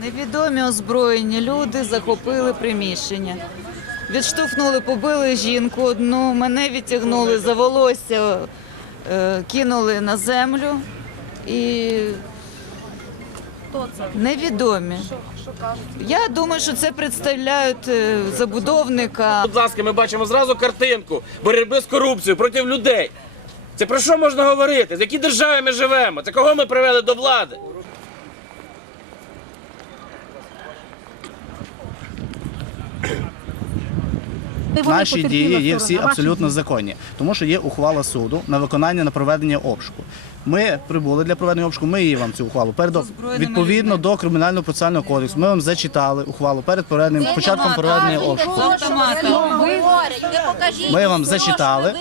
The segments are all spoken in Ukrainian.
Невідомі озброєні люди захопили приміщення. Відштовхнули, побили жінку одну, мене відтягнули за волосся, е, кинули на землю і невідомі. Я думаю, що це представляють е, забудовника. Будь ласка, ми бачимо зразу картинку боротьби з корупцією проти людей. Це про що можна говорити? В якій державі ми живемо? Це кого ми привели до влади? Наші дії є всі абсолютно законні, тому що є ухвала суду на виконання на проведення обшуку. Ми прибули для проведення обшуку. Ми її вам цю ухвалу передав відповідно до кримінального процесуального кодексу. Ми вам зачитали ухвалу перед проведенням початком проведення обшуку. Ми вам зачитали,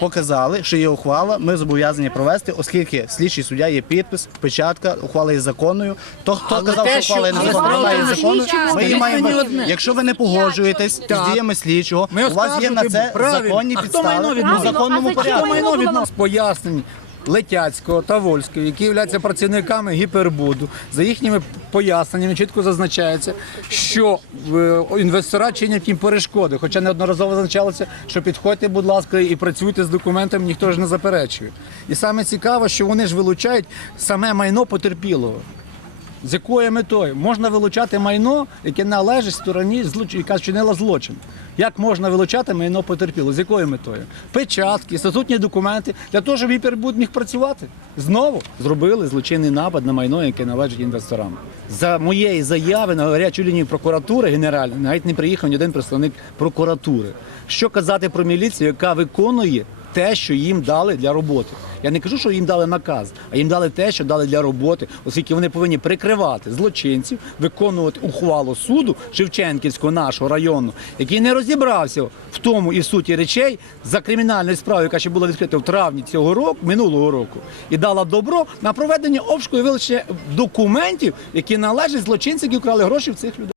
показали, що є ухвала. Ми зобов'язані провести, оскільки слідчий суддя є підпис, печатка, ухвала є законною. То хто казав, те, що ухвала є що незаконна, вона є законною. Ми її маємо. Якщо ви не погоджуєтесь з діями слідчого, Ми у вас є на це правильно. законні А хто підстави у законному А порядку. майно майно від нас пояснень Летяцького та Вольського, які являються працівниками гіпербуду. За їхніми поясненнями чітко зазначається, що е, інвестора чинять їм перешкоди. Хоча неодноразово зазначалося, що підходьте, будь ласка, і працюйте з документами, ніхто ж не заперечує. І саме цікаво, що вони ж вилучають саме майно потерпілого. З якою метою можна вилучати майно, яке належить стороні, яка вчинила злочин. Як можна вилучати майно потерпіло? З якою метою? Печатки, статутні документи для того, щоб гіпербуд міг працювати. Знову зробили злочинний напад на майно, яке належить інвесторам. За моєї заяви на гарячу лінію прокуратури генеральної навіть не приїхав ні один представник прокуратури. Що казати про міліцію, яка виконує те, що їм дали для роботи. Я не кажу, що їм дали наказ, а їм дали те, що дали для роботи, оскільки вони повинні прикривати злочинців, виконувати ухвалу суду Шевченківського нашого району, який не розібрався в тому і в суті речей за кримінальною справою, яка ще була відкрита в травні цього року, минулого року, і дала добро на проведення обшуку і вилучення документів, які належать злочинцям, які вкрали гроші в цих людей.